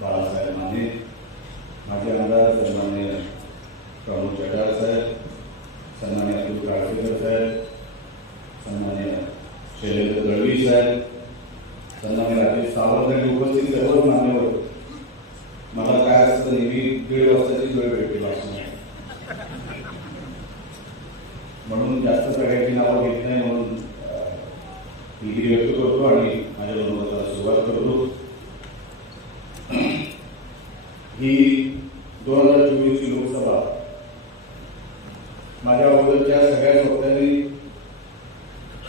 बाळासाहेब माने माजी आमदार सन्मान्य प्रमोद चटार साहेब सन्मान्य अतुल काळसेकर साहेब सन्मान्य शैलेंद्र दळवी साहेब सन्मान्य राजेश सावंत आणि उपस्थित सर्वच मान्यवर. मला काय असतं नेहमी दीड वाजताची वेळ भेटते भाषण म्हणून जास्त सगळ्यांची नावं घेत नाही म्हणून अं, व्यक्त करतो आणि माझ्या मनोगताला सुरुवात करतो ही दोन हजार चोवीसची लोकसभा माझ्या अगोदरच्या सगळ्या वक्त्यांनी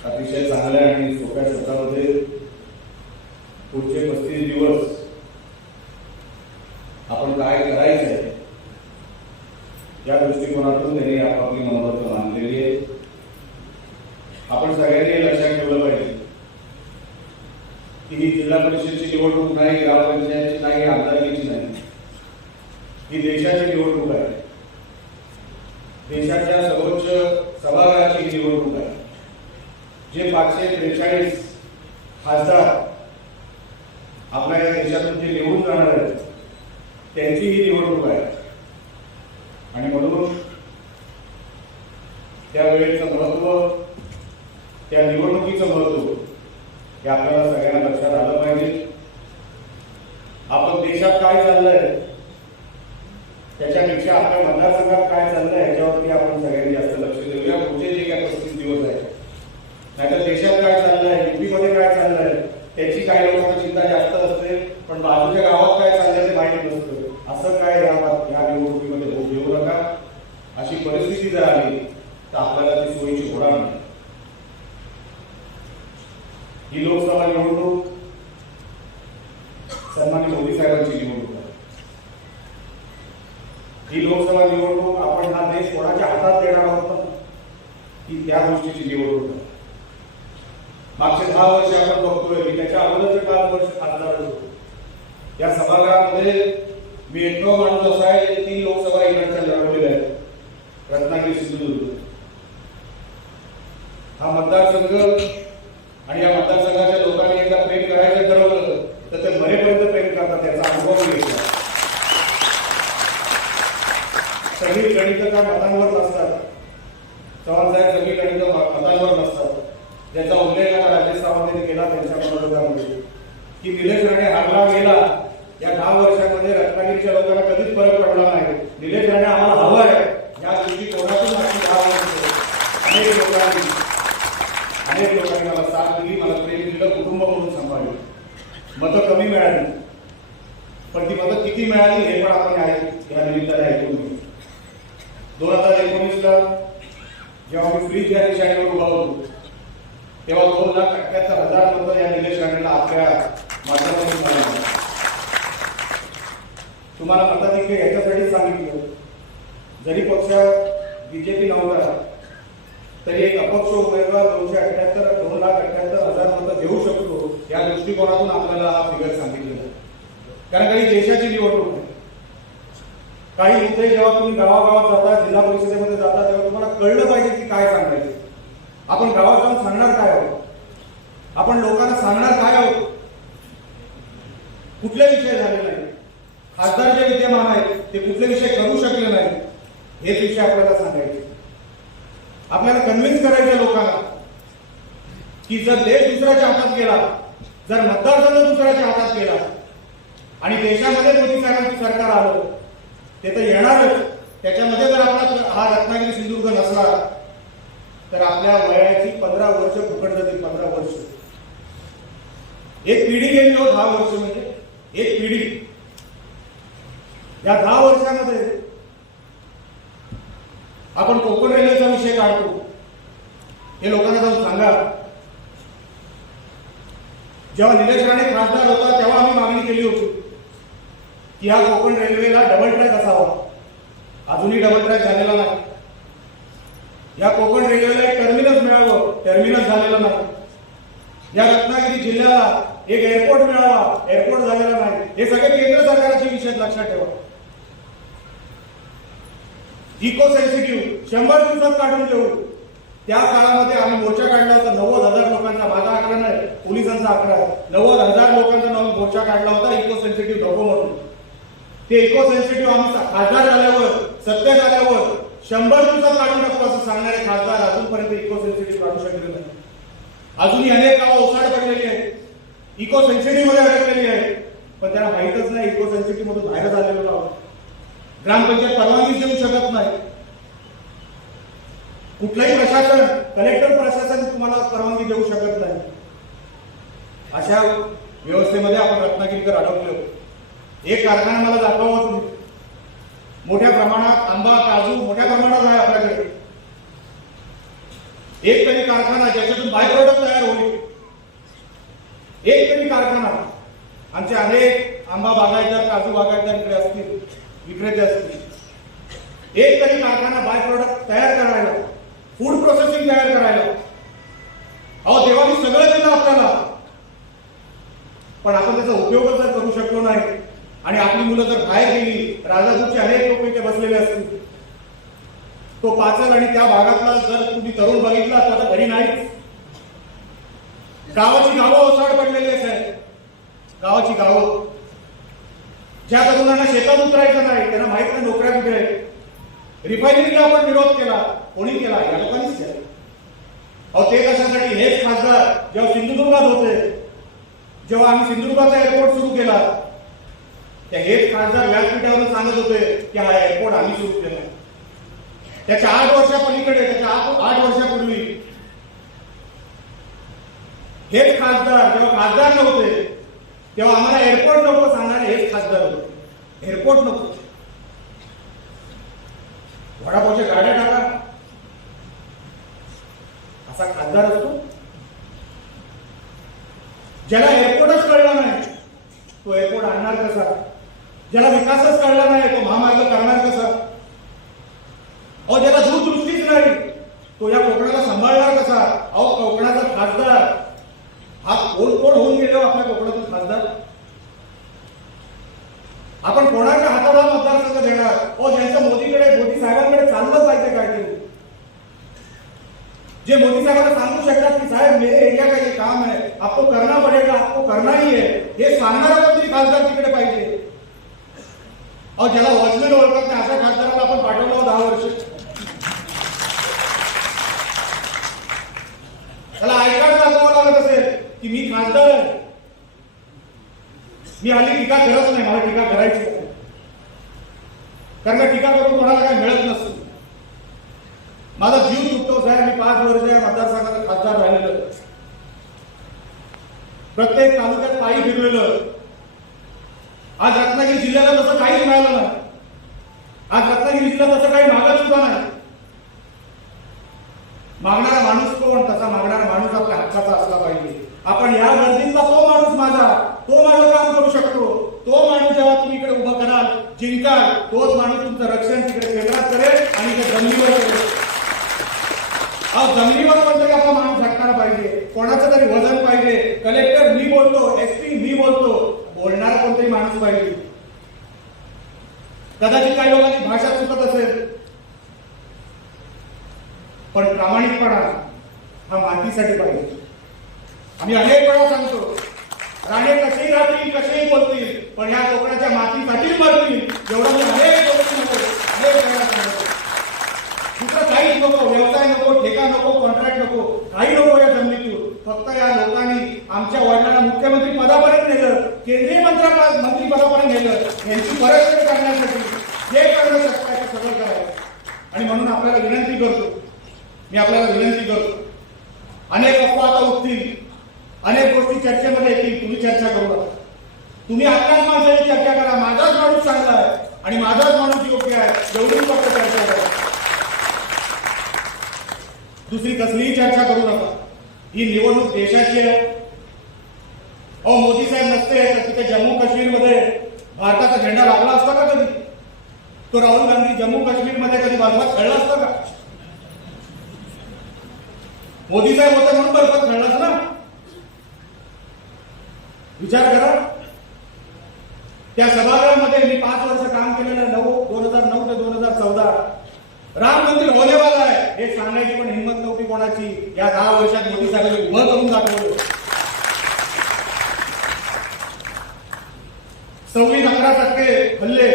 अतिशय चांगल्या आणि सोप्या शब्दामध्ये पुढचे पस्तीस दिवस आपण काय करायचं आहे या दृष्टिकोनातून त्यांनी आपापली मनोगत मानलेली आहे आपण सगळ्यांनी लक्षात ठेवलं पाहिजे. की ही जिल्हा परिषदेची निवडणूक नाही ग्रामपंचायतची नाही आमदारकीची नाही. ही देशाची निवडणूक आहे. देशाच्या सर्वोच्च सभागृहाची ही निवडणूक आहे. जे पाचशे त्रेचाळीस खासदार आपल्या या देशातून जे निवडून जाणार आहेत त्यांची ही निवडणूक आहे. आणि म्हणून त्या वेळेचं महत्त्व त्या निवडणुकीचं महत्त्व हे आपल्याला सगळ्यांना लक्षात आलं पाहिजे. आपण देशात काय चाललंय? त्याच्यापेक्षा आपल्या मतदारसंघात काय चाललंय याच्यावरती आपण सगळ्यांनी जास्त लक्ष देऊया. पुढचे जे काय पस्तीस दिवस आहेत नाहीतर देशात काय चाललंय युपी मध्ये काय चाललंय त्याची काही लोकांना चिंता जास्त असते पण बाजूच्या गावात काय चाललंय ते माहिती नसतं असं काय या बाब- या निवडणुकीमध्ये होऊ देऊ नका अशी परिस्थिती जर आली तर आपल्याला ती सोयीची होणार नाही ही लोकसभा निवडणूक सन्मान्य मोदी साहेबांची निवडणूक आहे ही लोकसभा निवडणूक आपण हा देश कोणाच्या हातात देणार आहोत? ना? ही त्या गोष्टीची निवडणूक आहे. मागचे दहा वर्ष आपण बघतोय की त्याच्या अगोदरचे पाच वर्ष खासदार होतो. या सभागृहामध्ये मी एकमेव माणूस असा आहे तीन लोकसभा इकडच्या लढवलेल्या आहेत. रत्नागिरी सिंधुदुर्ग. हा मतदारसंघ आणि या मतदारसंघाच्या लोकांनी एकदा प्रेम करायचं ठरवलं तर ते मरेपर्यंत प्रेम करतात त्याचा अनुभव घेतला सगळी गणित काय मतांवर नसतात चव्हाण साहेब सगळी गणित मतांवर नसतात ज्याचा उल्लेख आता राजेश सावंत केला त्यांच्या मनोगतामध्ये. की निलेश राणे हारला गेला या दहा वर्षामध्ये रत्नागिरीच्या लोकांना कधीच फरक पडला नाही. निलेश राणे आम्हाला हवं आहे या दृष्टिकोनातून आम्ही दहा वर्ष अनेक लोकांनी अनेक लोकांनी मला साथ दिली मला प्रेम दिलं कुटुंब म्हणून सांभाळलं मतं कमी मिळाली पण ती मतं किती मिळाली हे पण आपण या- या निमित्ताने ऐकून घेऊ दोन हजार एकोणीसला जेव्हा मी शाळेवर उभा होतो तेव्हा दोन लाख अठ्ठ्याहत्तर हजार लोक या निलेश राणेला आपल्या माध्यमातून तुम्हाला मताधिक्य याच्यासाठी सांगितलं जरी पक्ष बीजेपी नव्हता तरी एक अपक्ष उमेदवार दोनशे अठ्ठ्याहत्तर दोन लाख अठ्याहत्तर हजार मतं घेऊ शकतो या दृष्टिकोनातून आपल्याला हा फिगर सांगितलेला कारण काही देशाची निवडणूक आहे काही इथे जेव्हा तुम्ही गावागावात जाता जिल्हा परिषदेमध्ये जाता तेव्हा तुम्हाला कळलं पाहिजे की काय सांगायचं. आपण गावात जाऊन सांगणार काय आहोत? आपण लोकांना सांगणार काय आहोत? कुठले विषय झाले नाही खासदार जे विद्यमान आहेत ते कुठले विषय करू शकले नाही हेच विषय आपल्याला सांगायचे. आपल्याला कन्व्हिन्स करायचे लोकांना की जर देश दुसऱ्याच्या हातात गेला जर मतदारसंघ दुसऱ्याच्या हातात गेला आणि देशामध्ये मोदी साहेबांचं सरकार आलं ते तर येणारच. त्याच्यामध्ये जर आपला हा रत्नागिरी सिंधुदुर्ग नसला तर आपल्या वयाची पंधरा वर्ष फुकट जातील पंधरा वर्ष. एक पिढी गेली हो दहा वर्ष म्हणजे. एक पिढी. या दहा वर्षामध्ये आपण कोकण रेल्वेचा विषय काढतो. हे लोकांना जाऊन सांगा. जेव्हा निलेश राणे खासदार होता तेव्हा आम्ही मागणी केली होती. की या कोकण रेल्वेला डबल ट्रॅक असावा. अजूनही डबल ट्रॅक झालेला नाही. या कोकण रेल्वेला एक टर्मिनस मिळावं. टर्मिनस झालेलं नाही. या रत्नागिरी जिल्ह्याला एक एअरपोर्ट मिळावा. एअरपोर्ट झालेला नाही. हे सगळे केंद्र सरकारचे विषय लक्षात ठेवा. इको सेन्सिटिव्ह शंभर दिवसात काढून देऊ. त्या काळामध्ये आम्ही मोर्चा काढला होता. नव्वद हजार लोकांचा माझा आकडा नाही पोलिसांचा आकडा आहे. नव्वद हजार लोकांचा मोर्चा काढला होता. इको सेन्सिटिव्ह नको म्हणून. ते इको सेन्सिटिव्ह आम्ही खासदार झाल्यावर सत्तेत आल्यावर शंभर दिवसात काढून टाकू असं सांगणारे खासदार अजूनपर्यंत इको सेन्सिटिव्ह काढू शकले नाही. अजूनही अनेक गावं ओसाड पडलेली आहेत. इको सेन्सिटिव्हमध्ये अडकलेली आहेत. पण त्याला माहीतच नाही इको सेन्सिटिव्ह मधून बाहेर झालेलो आहोत. ग्रामपंचायत परवानगी देऊ शकत नाही. कुठलंही प्रशासन कलेक्टर प्रशासन तुम्हाला परवानगी देऊ शकत नाही. अशा व्यवस्थेमध्ये आपण रत्नागिरीकर अडकलो एक कारखाना मला दाखवा तुम्ही मोठ्या प्रमाणात आंबा काजू मोठ्या प्रमाणात आहे आपल्याकडे एक तरी कारखाना ज्याच्यातून बाय प्रोडक्ट तयार होईल. एक तरी कारखाना. आमचे अनेक आंबा बागायतदार काजू बागायतदार इकडे असतील विक्रेते असतील. एक तरी कारखाना बाय प्रोडक्ट तयार करायला फूड प्रोसेसिंग तयार करायला. अहो तेव्हा मी सगळं दिलं आपल्याला. पण आपण त्याचा उपयोग जर करू शकलो नाही आणि आपली मुलं जर बाहेर गेली राजापूरचे अनेक लोक इथे बसलेले असतील. तो पाचल आणि त्या भागातला जर तुम्ही तरुण बघितला तर आता घरी नाही गावाची गावं ओसाड पडलेली आहे साहेब. गावाची गावं. ज्या तरुणांना शेतात उतरायचं नाही त्यांना माहीत नाही नोकऱ्या कुठे आहेत. रिफायनरीला आपण विरोध केला. कोणी केला? या लोकांनीच केला. अहो ते कशासाठी? हेच खासदार जेव्हा सिंधुदुर्गात होते जेव्हा आम्ही सिंधुदुर्गाचा एअरपोर्ट सुरू केला त्या हेच खासदार व्यासपीठावरून सांगत होते की हा एअरपोर्ट आम्ही सुरू केला त्याच्या आठ वर्षापलीकडे त्याच्या आठ आठ वर्षापूर्वी हेच खासदार जेव्हा खासदार नव्हते तेव्हा आम्हाला एअरपोर्ट नको सांगणारे हेच खासदार होते. एअरपोर्ट नको. वडापावच्या गाड्या टाका. असा खासदार असतो. ज्याला एअरपोर्टच कळला नाही तो एअरपोर्ट आणणार कसा? ज्याला विकासच कळला नाही तो महामार्ग करणार कसा? अहो ज्याला दूरदृष्टीच नाही तो या कोकणाला सांभाळणार कसा? अहो कोकणाचा खासदार. हा कोण कोण होऊन गेलो आपल्या कोकणाचा खासदार? आपण कोणाच्या हाताला मतदारसंघ देणार? अहो ज्यांचं मोदीकडे मोदी साहेबांकडे चाललं पाहिजे काय ते? जे मोदी साहेबांना सांगू शकतात की साहेब मेरे एरिया का ये काम है? आपको करना पड़ेगा आपको करना ही है. हे सांगणारा कोणतरी खासदार तिकडे पाहिजे? अहो ज्याला वॉचमॅन ओळखत नाही अशा खासदाराला आपण पाठवलं दहा वर्ष. त्याला ऐकायला दाखवावं लागत असेल की मी खासदार आहे. मी हल्ली टीका करत नाही मला टीका करायची कारण टीका करून कोणाला काय मिळत नसतं. माझा जीव तुटतो साहेब मी पाच वर्ष या मतदारसंघाचा खासदार राहिलेलं प्रत्येक तालुक्यात पायी फिरलेलं आज रत्नागिरी जिल्ह्याला तसं काहीच मिळालं नाही. आज रत्नागिरी जिल्ह्यात तसं काही मागत सुद्धा नाही. मागणारा माणूस कोण? तसा मागणारा माणूस आपल्या हक्काचा असला पाहिजे. आपण या गर्दीतला तो माणूस माझा. तो माझं काम करू शकतो. तो माणूस जेव्हा तुम्ही इकडे उभं कराल जिंकाल तोच माणूस तुमचं रक्षण तिकडे केंद्रात करेल आणि ते जमिनीवर करेल. अहो जमिनीवर कोणतरी आपला माणूस झटणारा पाहिजे. कोणाचं तरी वजन पाहिजे. कले मी बोलतो एसपी मी बोलतो बोलणारा कोणतरी माणूस पाहिली कदाचित काही लोकांची भाषा चुकत असेल. पण प्रामाणिकपणा हा मातीसाठी पाहिजे. आम्ही अनेक वेळा सांगतो. राणे कसेही राहतील कसेही बोलतील पण या कोकणाच्या मातीसाठीच बोलतील. एवढं मी अनेक गोष्टींमध्ये अनेक वेळा सांगतो. दुसरं काहीच नको. व्यवसाय नको ठेका नको कॉन्ट्रॅक्ट नको काही नको या जमिनीतून फक्त या लोकांनी आमच्या वडिलांना मुख्यमंत्री पदापर्यंत नेलं केंद्रीय मंत्रा मंत्रिपदापर्यंत नेलं यांची परतफेड करण्यासाठी जे करणं शक्य आहे ते सगळं करायचं. आणि म्हणून आपल्याला विनंती करतो मी आपल्याला विनंती करतो अनेक अफवा आता उठतील अनेक गोष्टी चर्चेमध्ये येतील तुम्ही चर्चा करू नका. तुम्ही आपल्याच माणसाची चर्चा करा माझाच माणूस चांगला आहे आणि माझाच माणूस योग्य आहे एवढी फक्त चर्चा करा दुसरी कसलीही चर्चा करू नका. ही निवडणूक देशाची आहे. अहो मोदी साहेब नसते. जम्मू काश्मीरमध्ये भारताचा झेंडा लागला असता का कधी? तो राहुल गांधी जम्मू काश्मीरमध्ये कधी भारतात खेळला असता का? मोदी साहेब होते म्हणून बर्फात खेळलाच ना? विचार करा. त्या सभागृहामध्ये मी पाच वर्ष काम केलेलं नऊ दोन हजार नऊ ते दोन हजार चौदा. राम मंदिर होण्यावाला आहे. हे सांगायची पण हिंमत नव्हती कोणाची. या दहा वर्षात मोदी साहेबांनी उभं करून दाखवलं. चौवीस अकरा टक्के हल्ले.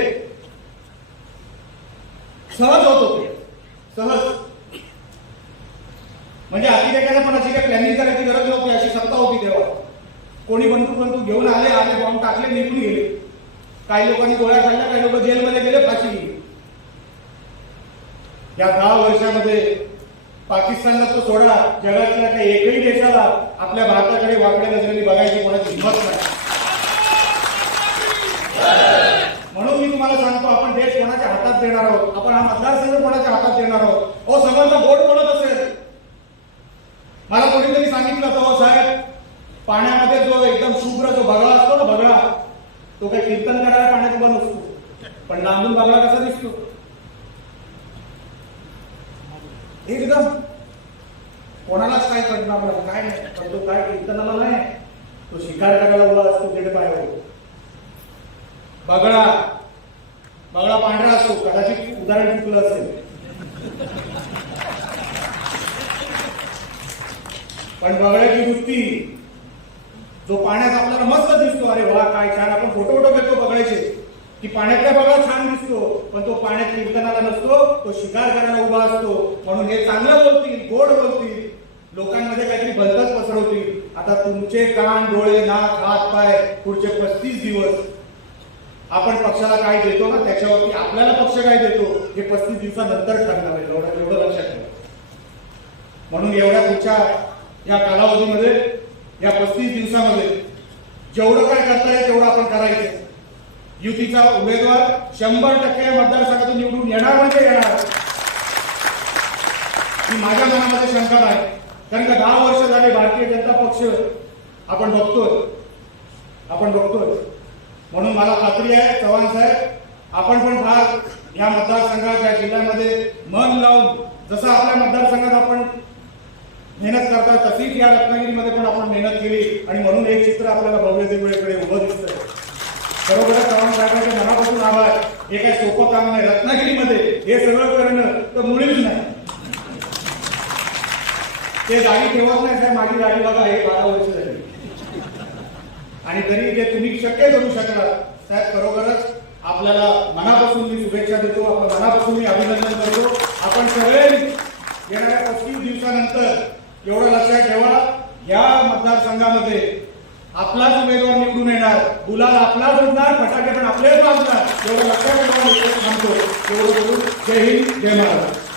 सहज होत होते. सहज. म्हणजे अतिरेकाने पण अशी काही प्लॅनिंग करायची गरज नव्हती अशी सत्ता होती तेव्हा. कोणी बंधू बंधू घेऊन आले आले बॉम्ब टाकले निघून गेले. काही लोकांनी गोळ्या खाल्ल्या काही लोक जेलमध्ये गेले फाशी गेली. या दहा वर्षामध्ये पाकिस्तानला तो सोडा जगातल्या काही एकही देशाला आपल्या भारताकडे वाकड्या नजरेने बघायची कोणाची हिंमत नाही म्हणून मी तुम्हाला सांगतो आपण देश कोणाच्या हातात देणार आहोत? आपण हा मतदारसंघ कोणाच्या हातात देणार आहोत? ओ समजा बोट बोलत असेल? मला कोणीतरी सांगितलं होतं हो साहेब पाण्यामध्ये जो एकदम शुभ्र जो भगळा असतो ना भगळा तो काही कीर्तन करायला पाण्यात उभा नसतो. पण लांबून भगळा कसा दिसतो? एकदम. कोणालाच काय कळणार मला काय नाही. पण तो काय कीर्तनाला नाही तो शिकार करायला उभा असतो तिकडे पायावर. बगळा बगळा पांढरा असतो कदाचित उदाहरण चुकलं असेल. पण बगळ्याची वृत्ती जो पाण्यात आपल्याला मस्त दिसतो अरे वा काय छान आपण फोटो फोटो घेतो बघायचे की पाण्यातल्या बघा छान दिसतो पण तो पाण्यात कीर्तनाला नसतो तो शिकार करायला उभा असतो. म्हणून हे चांगलं बोलतील गोड बोलतील. लोकांमध्ये काहीतरी भलतच पसरवतील. आता तुमचे कान डोळे नाक हात पाय पुढचे पस्तीस दिवस आपण पक्षाला काय देतो ना त्याच्यावरती आपल्याला पक्ष काय देतो हे पस्तीस दिवसानंतर ठरणार आहे एवढं एवढं लक्षात ठेवा. म्हणून एवढ्या पुढच्या या कालावधीमध्ये या पस्तीस दिवसामध्ये जेवढं काय करता येईल तेवढं आपण करायचं. युतीचा उमेदवार शंभर टक्के या मतदारसंघातून निवडून येणार म्हणजे येणार. ही माझ्या मनामध्ये शंका नाही. कारण का दहा वर्ष झाले भारतीय जनता पक्ष आपण बघतोय. आपण बघतोय. म्हणून मला खात्री आहे चव्हाण साहेब आपण पण फार या मतदारसंघात या जिल्ह्यामध्ये मन लावून जसं आपल्या मतदारसंघात आपण मेहनत करता तशीच या रत्नागिरीमध्ये पण आपण मेहनत केली आणि म्हणून एक चित्र आपल्याला भव्य देवळेकडे उभं दिसतंय. खरोखर चव्हाण साहेबांचे मनापासून आभार हे काही सोपं काम नाही. रत्नागिरीमध्ये हे सगळं करणं तर मुळीच नाही. ते जागी ठेवत नाही साहेब. माझी जागी बघा हे बारा वर्ष झाली. आणि तरी जे तुम्ही शक्य करू शकला साहेब खरोखरच आपल्याला मनापासून मी शुभेच्छा देतो आपण मनापासून मी अभिनंदन करतो. आपण सगळे येणाऱ्या पस्तीस दिवसानंतर एवढं लक्षात ठेवा या मतदारसंघामध्ये आपलाच उमेदवार निवडून येणार गुलाल आपलाच उडणार फटाके पण आपलेच वाजणार एवढं लक्षात ठेवा सांगतो थांबतो. एवढं जय हिंद जय महाराज